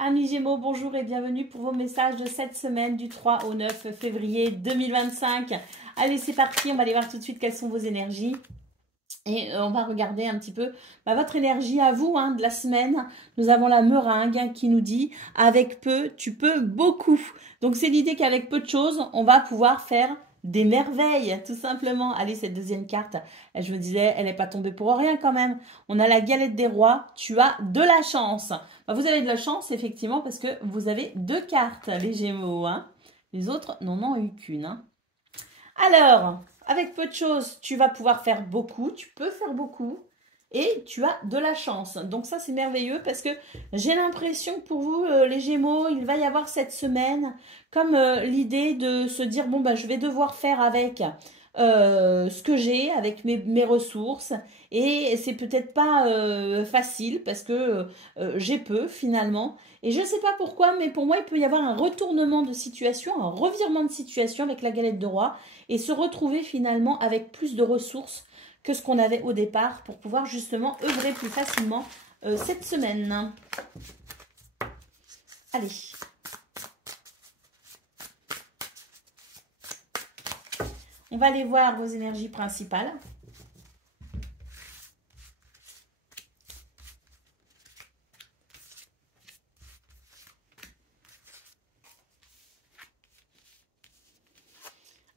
Amis Gémeaux, bonjour et bienvenue pour vos messages de cette semaine du 3 au 9 février 2025. Allez, c'est parti, on va aller voir tout de suite quelles sont vos énergies. Et on va regarder un petit peu votre énergie à vous de la semaine. Nous avons la meringue qui nous dit « Avec peu, tu peux beaucoup ». Donc c'est l'idée qu'avec peu de choses, on va pouvoir faire des merveilles, tout simplement. Allez, cette deuxième carte, je me disais, elle n'est pas tombée pour rien quand même. On a la galette des rois, tu as de la chance. Vous avez de la chance, effectivement, parce que vous avez deux cartes, les Gémeaux. Les autres n'en ont eu qu'une. Alors, avec peu de choses, tu vas pouvoir faire beaucoup, tu peux faire beaucoup et tu as de la chance. Donc ça, c'est merveilleux parce que j'ai l'impression que pour vous, les Gémeaux, il va y avoir cette semaine comme l'idée de se dire, bon, je vais devoir faire avec ce que j'ai, avec mes ressources et c'est peut-être pas facile parce que j'ai peu finalement. Et je ne sais pas pourquoi, mais pour moi, il peut y avoir un retournement de situation, un revirement de situation avec la galette de roi et se retrouver finalement avec plus de ressources que ce qu'on avait au départ pour pouvoir justement œuvrer plus facilement cette semaine. Allez. On va aller voir vos énergies principales.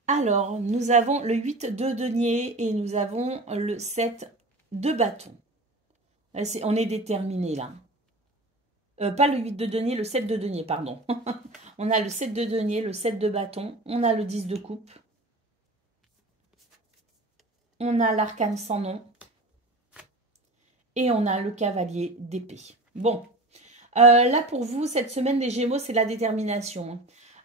Alors, nous avons le 8 de denier et nous avons le 7 de bâton. On est déterminé là. Pas le 8 de denier, le 7 de denier, pardon. On a le 7 de denier, le 7 de bâton, on a le 10 de coupe. On a l'arcane sans nom. Et on a le cavalier d'épée. Bon, là pour vous, cette semaine des Gémeaux, c'est la détermination.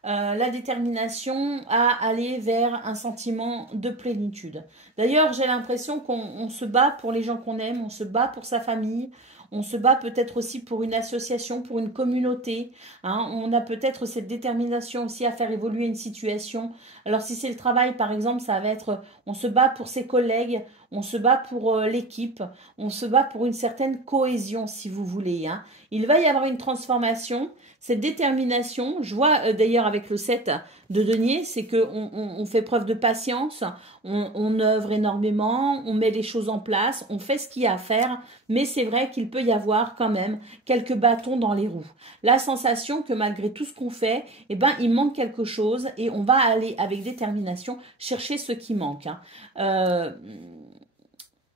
La détermination à aller vers un sentiment de plénitude. D'ailleurs, j'ai l'impression qu'on se bat pour les gens qu'on aime, on se bat pour sa famille, on se bat peut-être aussi pour une association, pour une communauté. On a peut-être cette détermination aussi à faire évoluer une situation. Alors si c'est le travail, par exemple, ça va être on se bat pour ses collègues, on se bat pour l'équipe, on se bat pour une certaine cohésion, si vous voulez. Il va y avoir une transformation. Cette détermination, je vois d'ailleurs avec le 7 de denier, c'est qu'on fait preuve de patience, on œuvre énormément, on met les choses en place, on fait ce qu'il y a à faire, mais c'est vrai qu'il peut y avoir quand même quelques bâtons dans les roues. La sensation que malgré tout ce qu'on fait, il manque quelque chose et on va aller avec détermination chercher ce qui manque.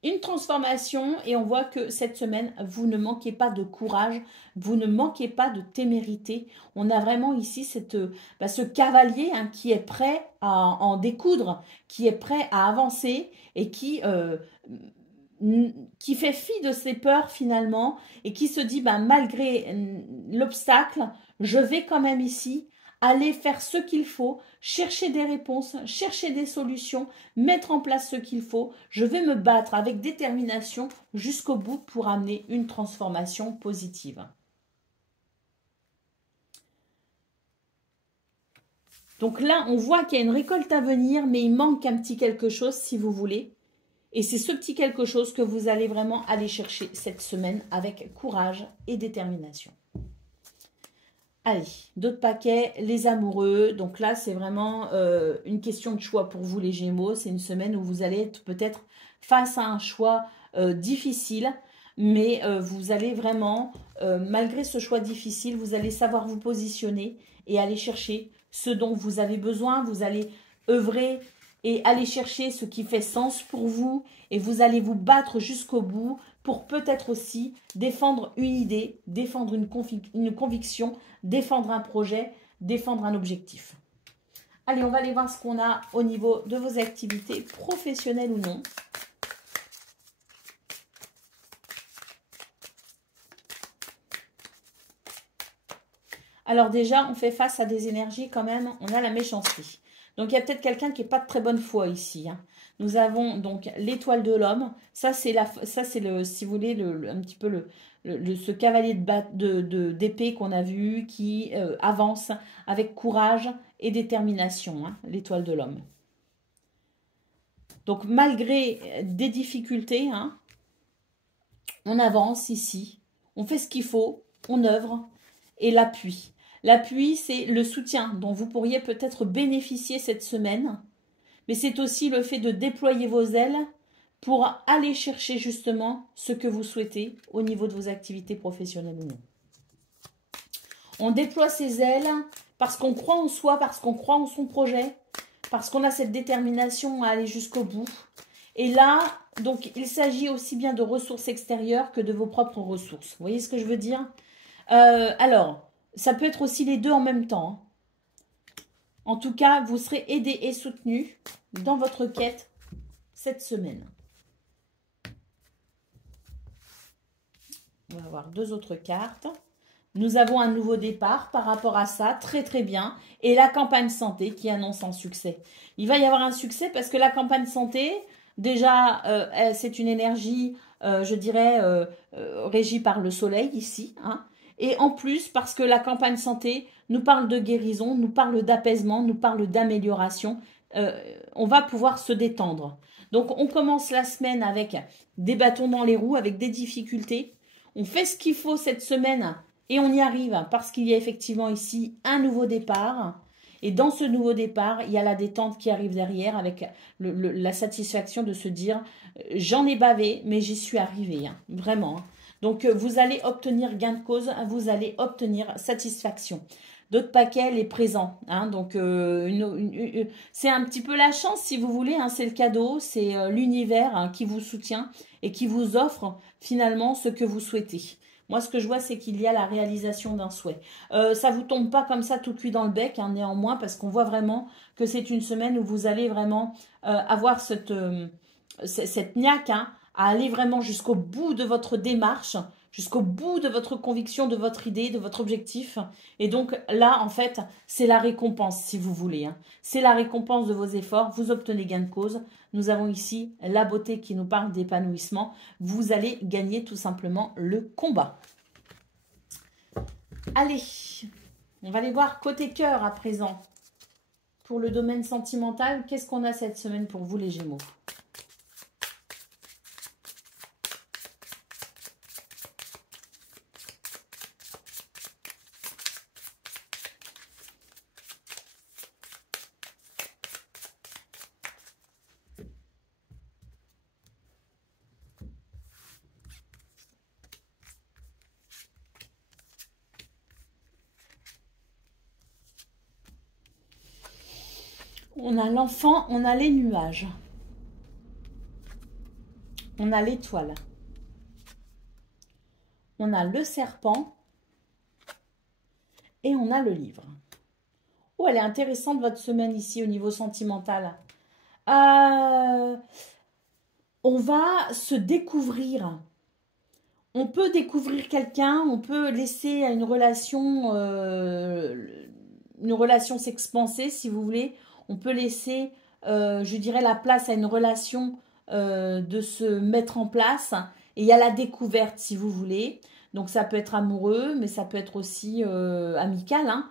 Une transformation et on voit que cette semaine, vous ne manquez pas de courage, vous ne manquez pas de témérité. On a vraiment ici ce cavalier qui est prêt à en découdre, qui est prêt à avancer et qui fait fi de ses peurs finalement et qui se dit malgré l'obstacle, je vais quand même ici aller faire ce qu'il faut, chercher des réponses, chercher des solutions, mettre en place ce qu'il faut. Je vais me battre avec détermination jusqu'au bout pour amener une transformation positive. Donc là, on voit qu'il y a une récolte à venir, mais il manque un petit quelque chose, si vous voulez. Et c'est ce petit quelque chose que vous allez vraiment aller chercher cette semaine avec courage et détermination. Allez, d'autres paquets, les amoureux. Donc là, c'est vraiment une question de choix pour vous les Gémeaux. C'est une semaine où vous allez être peut-être face à un choix difficile. Mais vous allez vraiment, malgré ce choix difficile, vous allez savoir vous positionner et aller chercher ce dont vous avez besoin. Vous allez œuvrer et aller chercher ce qui fait sens pour vous. Et vous allez vous battre jusqu'au bout pour peut-être aussi défendre une idée, défendre une conviction, défendre un projet, défendre un objectif. Allez, on va aller voir ce qu'on a au niveau de vos activités, professionnelles ou non. Alors déjà, on fait face à des énergies quand même, on a la méchanceté. Donc il y a peut-être quelqu'un qui n'est pas de très bonne foi ici. Nous avons donc l'étoile de l'homme. Ça c'est le, si vous voulez, un petit peu ce cavalier d'épée qu'on a vu qui avance avec courage et détermination. L'étoile de l'homme. Donc malgré des difficultés, on avance ici. On fait ce qu'il faut, on œuvre. et l'appui. L'appui, c'est le soutien dont vous pourriez peut-être bénéficier cette semaine, mais c'est aussi le fait de déployer vos ailes pour aller chercher justement ce que vous souhaitez au niveau de vos activités professionnelles ou non. On déploie ses ailes parce qu'on croit en soi, parce qu'on croit en son projet, parce qu'on a cette détermination à aller jusqu'au bout. Et là, donc, il s'agit aussi bien de ressources extérieures que de vos propres ressources. Vous voyez ce que je veux dire? Alors, ça peut être aussi les deux en même temps. En tout cas, vous serez aidé et soutenu dans votre quête cette semaine. On va avoir deux autres cartes. Nous avons un nouveau départ par rapport à ça, très très bien. Et la campagne santé qui annonce un succès. Il va y avoir un succès parce que la campagne santé, déjà, c'est une énergie, je dirais, régie par le soleil ici. Hein. Et en plus, parce que la campagne santé nous parle de guérison, nous parle d'apaisement, nous parle d'amélioration. On va pouvoir se détendre. Donc, on commence la semaine avec des bâtons dans les roues, avec des difficultés. On fait ce qu'il faut cette semaine et on y arrive parce qu'il y a effectivement ici un nouveau départ. Et dans ce nouveau départ, il y a la détente qui arrive derrière avec la satisfaction de se dire « j'en ai bavé, mais j'y suis arrivé hein, ». Vraiment. Hein. Donc, vous allez obtenir gain de cause, vous allez obtenir satisfaction. D'autres paquets, les présents. Hein, donc, c'est un petit peu la chance, si vous voulez. Hein, c'est le cadeau, c'est l'univers hein, qui vous soutient et qui vous offre finalement ce que vous souhaitez. Moi, ce que je vois, c'est qu'il y a la réalisation d'un souhait. Ça vous tombe pas comme ça tout cuit dans le bec, hein, néanmoins, parce qu'on voit vraiment que c'est une semaine où vous allez vraiment avoir cette niaque hein, à aller vraiment jusqu'au bout de votre démarche, jusqu'au bout de votre conviction, de votre idée, de votre objectif. Et donc là, en fait, c'est la récompense, si vous voulez. Hein. C'est la récompense de vos efforts. Vous obtenez gain de cause. Nous avons ici la beauté qui nous parle d'épanouissement. Vous allez gagner tout simplement le combat. Allez, on va aller voir côté cœur à présent. Pour le domaine sentimental, qu'est-ce qu'on a cette semaine pour vous les Gémeaux ? On a l'enfant, on a les nuages. On a l'étoile. On a le serpent. Et on a le livre. Oh, elle est intéressante votre semaine ici au niveau sentimental. On va se découvrir. On peut découvrir quelqu'un, on peut laisser une relation s'expanser si vous voulez. On peut laisser, je dirais, la place à une relation de se mettre en place. Et il y a la découverte si vous voulez. Donc ça peut être amoureux, mais ça peut être aussi amical. Hein.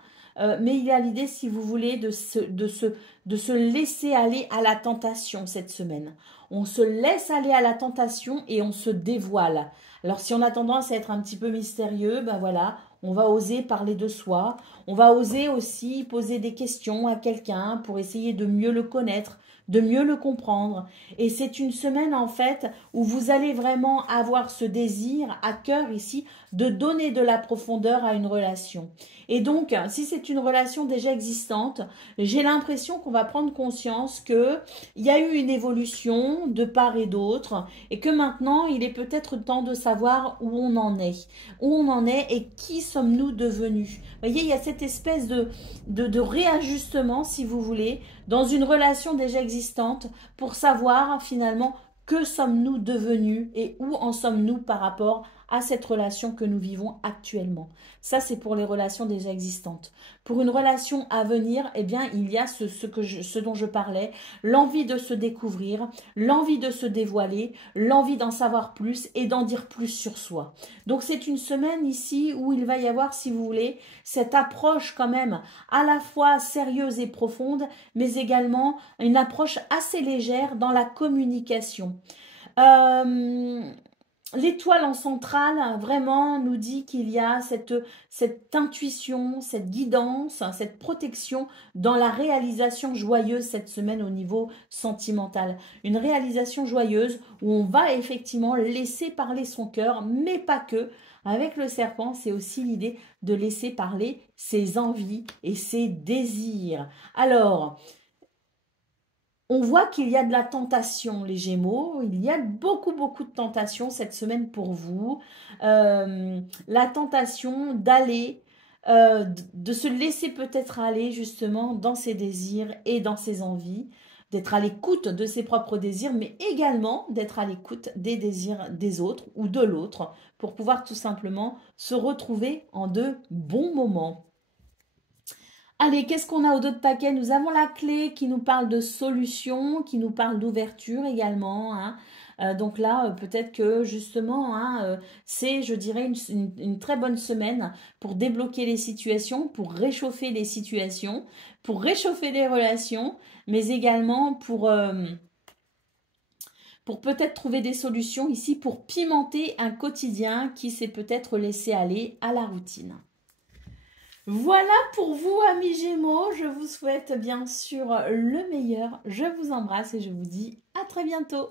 Mais il y a l'idée, si vous voulez, de se laisser aller à la tentation cette semaine. On se laisse aller à la tentation et on se dévoile. Alors si on a tendance à être un petit peu mystérieux, ben voilà, on va oser parler de soi. On va oser aussi poser des questions à quelqu'un pour essayer de mieux le connaître, de mieux le comprendre. Et c'est une semaine en fait où vous allez vraiment avoir ce désir à cœur ici de donner de la profondeur à une relation. Et donc, si c'est une relation déjà existante, j'ai l'impression qu'on va prendre conscience qu'il y a eu une évolution de part et d'autre et que maintenant, il est peut-être temps de savoir où on en est. Où on en est et qui sommes-nous devenus. Vous voyez, il y a cette espèce de réajustement, si vous voulez, dans une relation déjà existante pour savoir finalement que sommes-nous devenus et où en sommes-nous par rapport à cette relation que nous vivons actuellement. Ça, c'est pour les relations déjà existantes. Pour une relation à venir, eh bien, il y a ce dont je parlais, l'envie de se découvrir, l'envie de se dévoiler, l'envie d'en savoir plus et d'en dire plus sur soi. Donc, c'est une semaine ici où il va y avoir, si vous voulez, cette approche quand même à la fois sérieuse et profonde, mais également une approche assez légère dans la communication. l'étoile en centrale, vraiment, nous dit qu'il y a cette intuition, cette guidance, cette protection dans la réalisation joyeuse cette semaine au niveau sentimental. Une réalisation joyeuse où on va effectivement laisser parler son cœur, mais pas que. Avec le serpent, c'est aussi l'idée de laisser parler ses envies et ses désirs. Alors, on voit qu'il y a de la tentation, les Gémeaux. Il y a beaucoup, beaucoup de tentation cette semaine pour vous. La tentation d'aller, de se laisser peut-être aller justement dans ses désirs et dans ses envies, d'être à l'écoute de ses propres désirs, mais également d'être à l'écoute des désirs des autres ou de l'autre pour pouvoir tout simplement se retrouver en de bons moments. Allez, qu'est-ce qu'on a au dos de paquet? Nous avons la clé qui nous parle de solution, qui nous parle d'ouverture également, hein. Donc là, peut-être que justement, hein, c'est, je dirais, une très bonne semaine pour débloquer les situations, pour réchauffer les situations, pour réchauffer les relations, mais également pour peut-être trouver des solutions ici pour pimenter un quotidien qui s'est peut-être laissé aller à la routine. Voilà pour vous, amis Gémeaux. Je vous souhaite bien sûr le meilleur. Je vous embrasse et je vous dis à très bientôt.